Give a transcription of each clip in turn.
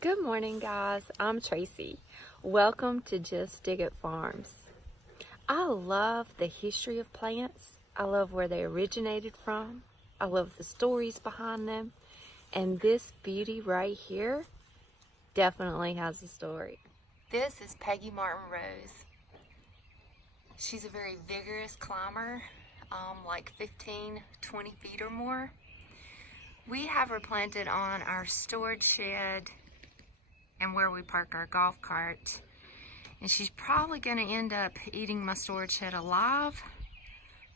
Good morning, guys. I'm Tracy. Welcome to Just Dig It Farms. I love the history of plants. I love where they originated from. I love the stories behind them. And this beauty right here definitely has a story. This is Peggy Martin Rose. She's a very vigorous climber, like 15, 20 feet or more. We have her planted on our storage shed and where we park our golf cart. And she's probably gonna end up eating my storage shed alive,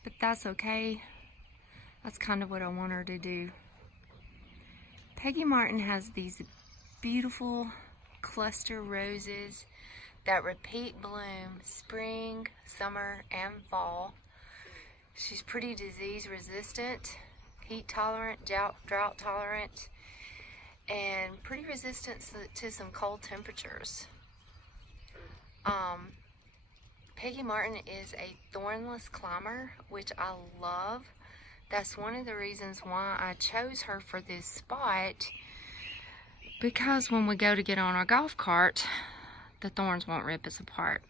but that's okay. That's kind of what I want her to do. Peggy Martin has these beautiful cluster roses that repeat bloom spring, summer, and fall. She's pretty disease resistant, heat tolerant, drought tolerant, and pretty resistant to some cold temperatures. Peggy Martin is a thornless climber, which I love. That's one of the reasons why I chose her for this spot, because when we go to get on our golf cart, the thorns won't rip us apart.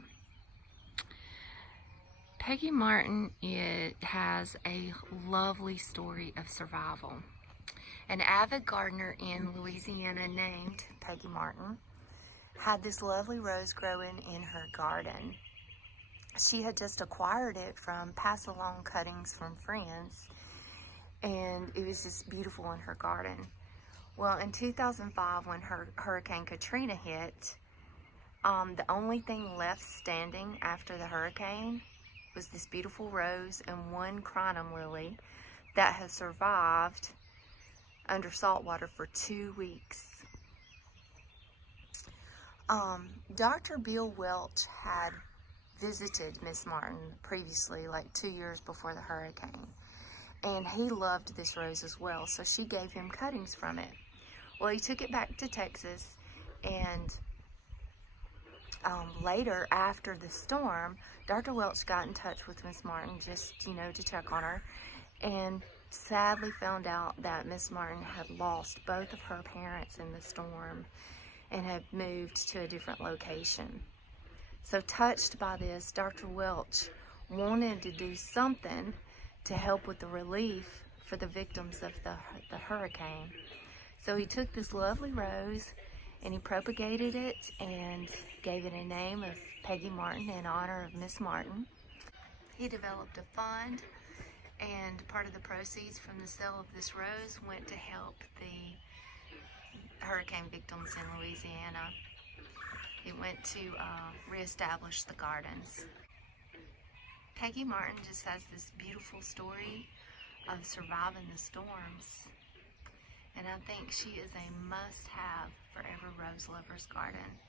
Peggy Martin has a lovely story of survival. An avid gardener in Louisiana named Peggy Martin had this lovely rose growing in her garden. She had just acquired it from pass-along cuttings from friends, and it was just beautiful in her garden. Well, in 2005, when Hurricane Katrina hit, the only thing left standing after the hurricane was this beautiful rose and one crinum lily that has survived under salt water for 2 weeks. Dr. Bill Welch had visited Miss Martin previously, like 2 years before the hurricane, and he loved this rose as well, so she gave him cuttings from it. Well, he took it back to Texas, and later, after the storm, Dr. Welch got in touch with Miss Martin just, to check on her, and sadly found out that Miss Martin had lost both of her parents in the storm and had moved to a different location. So touched by this, Dr. Welch wanted to do something to help with the relief for the victims of the hurricane. So he took this lovely rose and he propagated it and gave it a name of Peggy Martin in honor of Miss Martin. He developed a fund, and part of the proceeds from the sale of this rose went to help the hurricane victims in Louisiana. It went to reestablish the gardens. Peggy Martin just has this beautiful story of surviving the storms, and I think she is a must-have for every rose lover's garden.